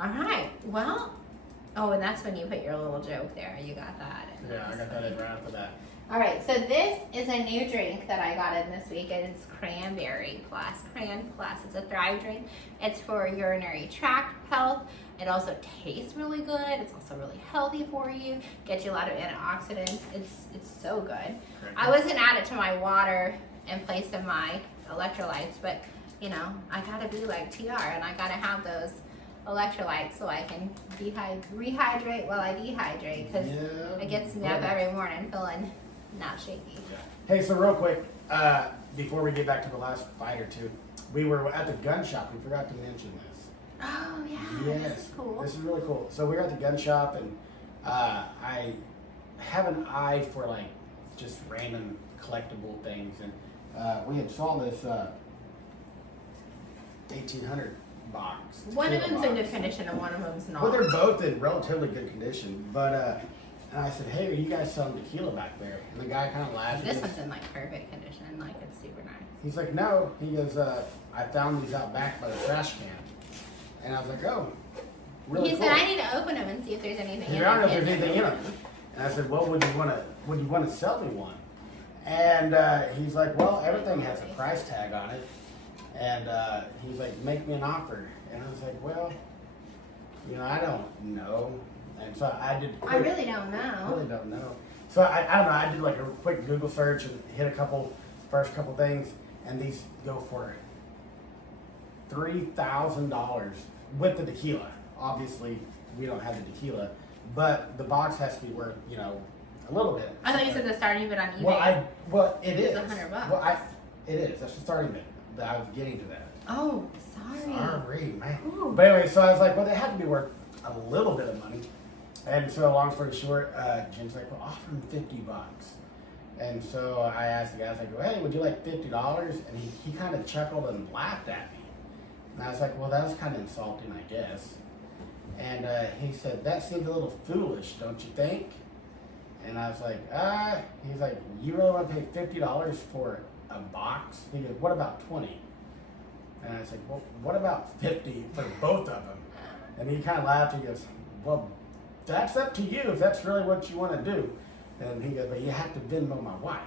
All right. Well, oh, and that's when you put your little joke there. You got that. Yeah, I got that in right after that. All right, so this is a new drink that I got in this week. It's Cranberry Plus. Cran Plus. It's a Thrive drink. It's for urinary tract health. It also tastes really good. It's also really healthy for you. Gets you a lot of antioxidants. It's so good. I was gonna add it to my water in place of my electrolytes, but you know, I gotta be like TR and I gotta have those electrolytes so I can rehydrate while I dehydrate because Yeah. it gets me up every morning feeling not shaky. Hey, so real quick, before we get back to the last fight or two, we were at the gun shop. We forgot to mention this. Oh yeah, Yes, this is cool. This is really cool. So we were at the gun shop, and I have an eye for like just random collectible things, and we had saw this 1800 box. One of tequila them's in box. good condition and one of them's not. Well, they're both in relatively good condition, but and I said, "Hey, are you guys selling tequila back there?" And the guy kind of laughed. This He goes- one's in like perfect condition, like it's super nice. He's like, "No." He goes, "I found these out back by the trash can," and I was like, "Oh, really He cool." said I need to open them and see if there's anything He in I don't know them. if there's anything in them. And I said, "Well, would you want to sell me one?" And he's like, "Well, everything has a price tag on it." And he's like, "Make me an offer." And I was like, "Well, you know, I don't know." And so I did. I really don't I know. really don't know. So I don't know. I did like a quick Google search and hit first couple things, and these go for $3,000 with the tequila. Obviously, we don't have the tequila, but the box has to be worth, you know, a little bit. I thought you said the starting bid on eBay. Well, it is. It's $100. Well, it is. That's the starting bid. That I was getting to that. Oh, sorry. Sorry, man. Ooh. But anyway, so I was like, well, they have to be worth a little bit of money. And so, long story short, Jim's like, well, offer him $50. And so I asked the guy, I was like, well, hey, would you like $50? And he kind of chuckled and laughed at me. And I was like, well, that was kind of insulting, I guess. And he said, that seems a little foolish, don't you think? And I was like, he's like, you really want to pay $50 for a box? He goes, what about 20? And I said, well, what about 50 for both of them? And he kind of laughed. He goes, well, that's up to you if that's really what you want to do. And he goes, but you have to Venmo my wife.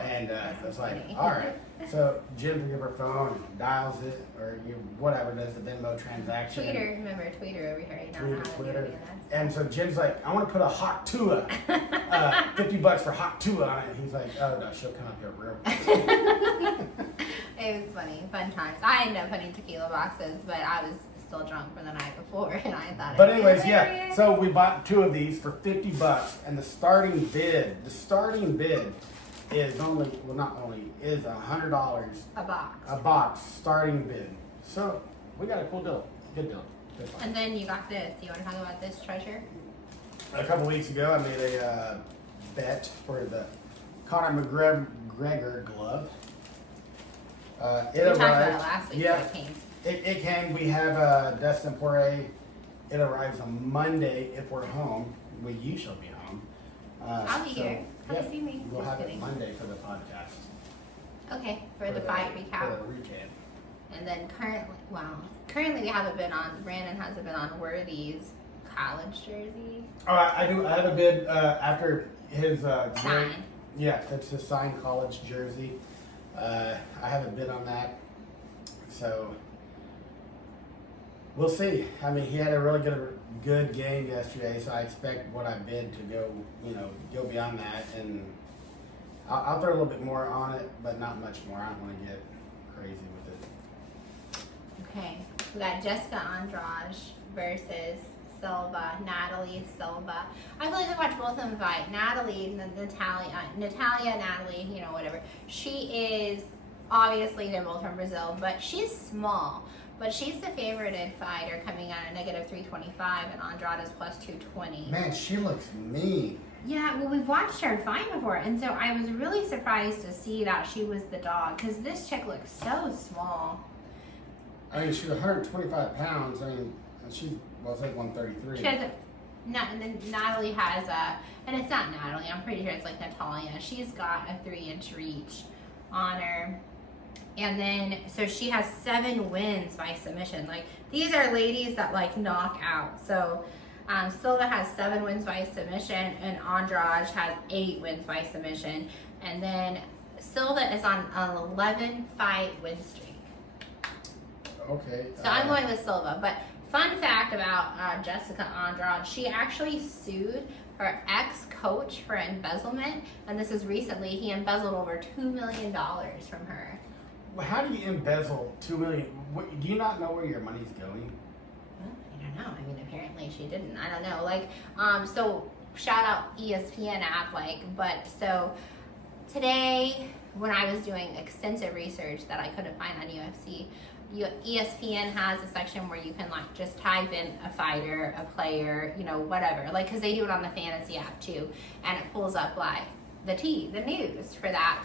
And I was like, all right. So Jen picks up her phone, dials it, or whatever, does the Venmo transaction. Tweeter, remember Tweeter over here. You know how to do Twitter. it. And so Jen's like, I want to put a hot tua, $50 for hot tua on it. And he's like, oh no, she'll come up here real quick. It was funny, fun times. I ended up putting tequila boxes, but I was still drunk from the night before, and I thought. But it was anyways, yeah. hilarious. So we bought 2 of these for $50, and the starting bid is only, well, not only, is $100 A box. a box starting bid. So we got a cool deal, good deal. Good find. And then you got this. You want to talk about this treasure? A couple weeks ago, I made a bet for the Conor McGregor glove. It We talked about it arrived. last week. Yeah, So it came. it came. We have Dustin Poirier. It arrives on Monday if we're home. You shall be home. I'll be here. Come yeah, see me. We'll Just have kidding. it Monday for the podcast. Okay, for the fight recap. For the recap. And then currently we haven't been on. Brandon hasn't been on Worthy's college jersey. All right, I do. I have a bid after his Signed. Yeah, that's his signed college jersey. I haven't bid on that, so we'll see. I mean, he had a really good game yesterday, so I expect what I bid to go beyond that, and I'll throw a little bit more on it, but not much more. I don't want to get crazy with it. Okay, we got Jessica Andrade versus Natalie Silva. I feel like I watched both of them fight. Natalia, Natalie, whatever. She is, obviously they're both from Brazil, but she's small. But she's the favorited fighter coming out at -325, and Andrade is +220. Man, she looks mean. Yeah, well, we've watched her fight before, and so I was really surprised to see that she was the dog, because this chick looks so small. I mean, she's 125 pounds. I mean, she's, well, it's like 133. She has and then Natalie has and it's not Natalie, I'm pretty sure it's like Natalia. She's got a 3-inch reach on her. And then, so she has 7 wins by submission. Like, these are ladies that, like, knock out. So, Silva has 7 wins by submission, and Andrade has 8 wins by submission. And then Silva is on an 11-fight win streak. Okay. So I'm going with Silva. But fun fact about Jessica Andrade, she actually sued her ex-coach for embezzlement. And this is recently. He embezzled over $2 million from her. Well, how do you embezzle $2 million? Do you not know where your money's going? Well, I don't know. I mean, apparently she didn't. I don't know. Like, so shout out ESPN app. But so today, when I was doing extensive research that I couldn't find on UFC, ESPN has a section where you can just type in a fighter, a player, whatever. Because they do it on the fantasy app too, and it pulls up the news for that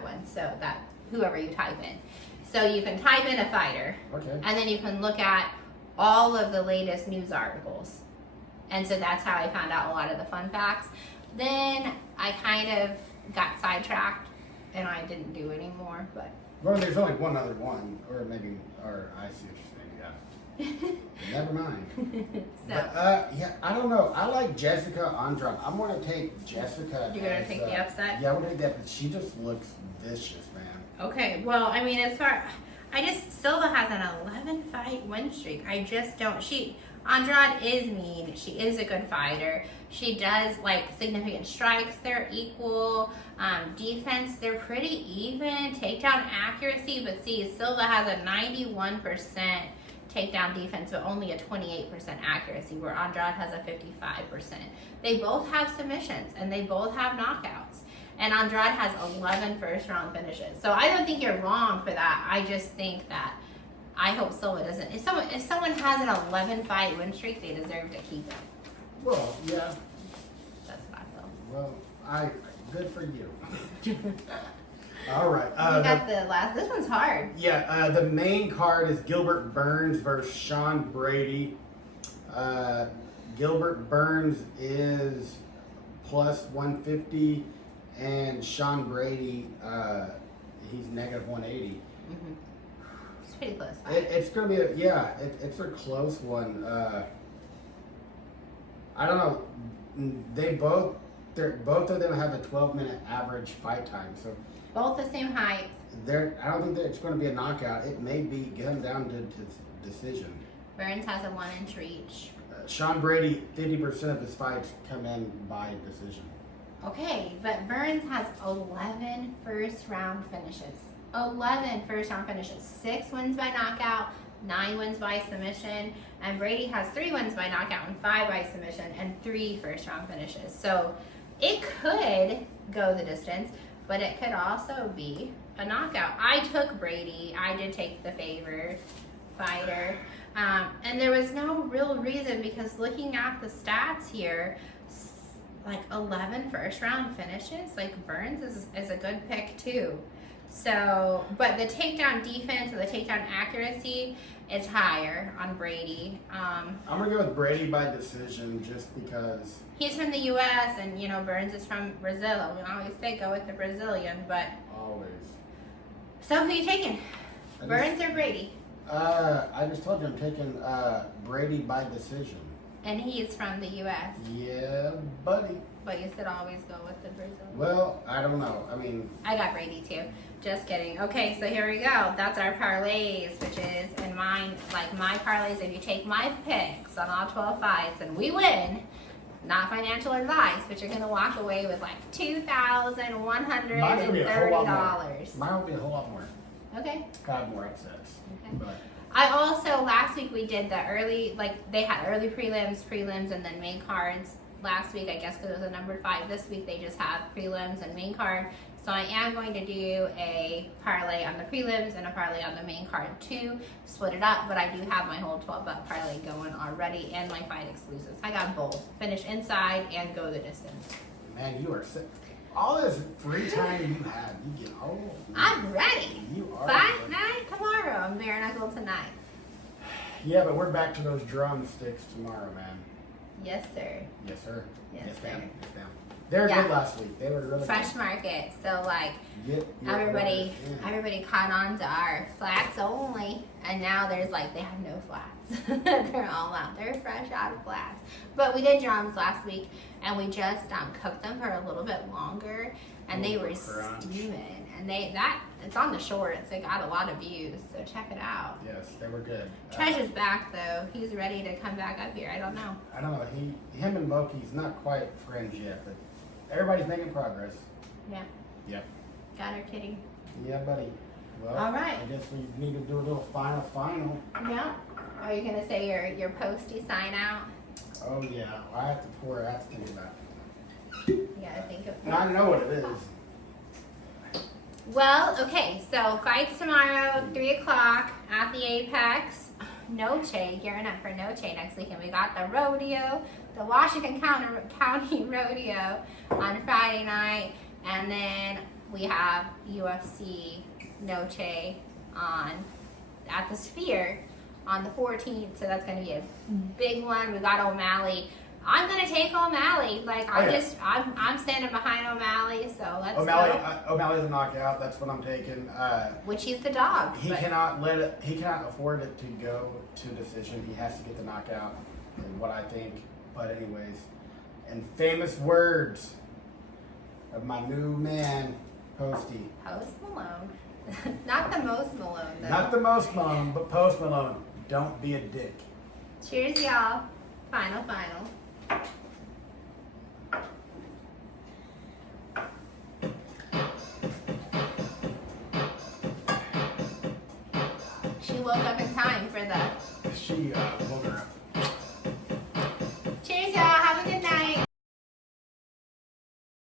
one. So that. Whoever you type in. So you can type in a fighter, Okay. and then you can look at all of the latest news articles. And so that's how I found out a lot of the fun facts. Then I kind of got sidetracked, and I didn't do anymore, but. Well, there's only one other one, or I see what you're saying, yeah. Never mind. So. But, yeah, I don't know. I like Jessica Andrade. I'm going to take Jessica. You're going to take the upset? Yeah, I'm going to take that, but she just looks vicious, man. Okay, well, I mean, Silva has an 11-fight win streak. I just don't, Andrade is mean. She is a good fighter. She does, significant strikes. They're equal. Defense, they're pretty even. Takedown accuracy, but see, Silva has a 91% takedown defense, but only a 28% accuracy, where Andrade has a 55%. They both have submissions, and they both have knockouts. And Andrade has 11 first-round finishes. So I don't think you're wrong for that. I just think that I hope Silva doesn't. If someone has an 11-fight win streak, they deserve to keep it. Well, yeah. That's what I feel. Well, good for you. All right. We got the last. This one's hard. Yeah, the main card is Gilbert Burns versus Sean Brady. Gilbert Burns is +150, and Sean Brady, he's -180. Mm-hmm. pretty close fight. It's gonna be it's a close one. I don't know. Both of them have a 12-minute average fight time, so Both the same height. I don't think that it's going to be a knockout. It may be come down to decision. Burns has a 1-inch reach. Sean Brady, 50% of his fights come in by decision. Okay, but Burns has 11 first-round finishes. 11 first-round finishes. 6 wins by knockout, 9 wins by submission, and Brady has 3 wins by knockout and 5 by submission and 3 first-round finishes. So it could go the distance, but it could also be a knockout. I took Brady. I did take the favored fighter. And there was no real reason because looking at the stats here, like 11 first-round finishes, like Burns is a good pick too. So, but the takedown defense or the takedown accuracy is higher on Brady. I'm gonna go with Brady by decision just because He's from the U.S. and Burns is from Brazil. We always say go with the Brazilian, but always. so who are you taking? Burns or Brady? I just told you I'm taking Brady by decision. And he's from the U.S. Yeah, buddy. But you should always go with the Brazilian. Well, I don't know. I mean, I got Brady too. Just kidding. Okay, so here we go. That's our parlays, which is in mine, like my parlays. If you take my picks on all 12 fights and we win, not financial advice, but you're gonna walk away with like $2,130. Mine will be a whole lot more. Okay. I have more upsets. Okay. But I also last week we did the early, like they had early prelims, and then main cards. Last week, I guess, because it was a numbered fight. This week they just have prelims and main card. So I am going to do a parlay on the prelims and a parlay on the main card too. Split it up, but I do have my whole 12-buck parlay going already and my fight exclusives. I got both. Finish inside and go the distance. man, you are sick. All this free time you have, you get old. I'm ready. You are. Fight night tomorrow. I'm bare knuckle tonight. Yeah, but we're back to those drumsticks tomorrow, man. Yes, sir. Yes, sir. Yes, ma'am. sir. Yes, ma'am. They were Yeah. good last week. They were really Fresh market. So like good. everybody Yeah. everybody caught on to our flats only, and now there's like they have no flats. They're all out. They're fresh out of flats. But we did drums last week, and we just cooked them for a little bit longer, and they were Crunch. steaming. And it's on the shorts. They got a lot of views, so check it out. Yes, they were good. Treasure's back though. He's ready to come back up here. I don't know. I don't know. Him and Moki's not quite friends yet, but everybody's making progress. Yeah. Yep. Got her kidding. Yeah, buddy. Well, All right. I guess we need to do a little final. Yeah. Are you gonna say your posty sign out? Oh yeah, I have to pour. I have to think about it. You gotta think of And I know what it is. Well, okay, so fights tomorrow, 3 o'clock at the Apex. Noche, gearing up for Noche next weekend. We got the rodeo, the Washington County Rodeo on Friday night, and then we have UFC Noche at the Sphere on the 14th, so that's going to be a big one. We got O'Malley. I'm gonna take O'Malley. Like I'm standing behind O'Malley. So let's go. O'Malley's a knockout. That's what I'm taking. Which he's the dog. He cannot let it. He cannot afford it to go to decision. He has to get the knockout. And what I think. But anyways, and famous words of my new man, Posty. Post Malone. Not the most Malone though. Not the most Malone, but Post Malone. Don't be a dick. Cheers, y'all. Final. She woke up in time for the She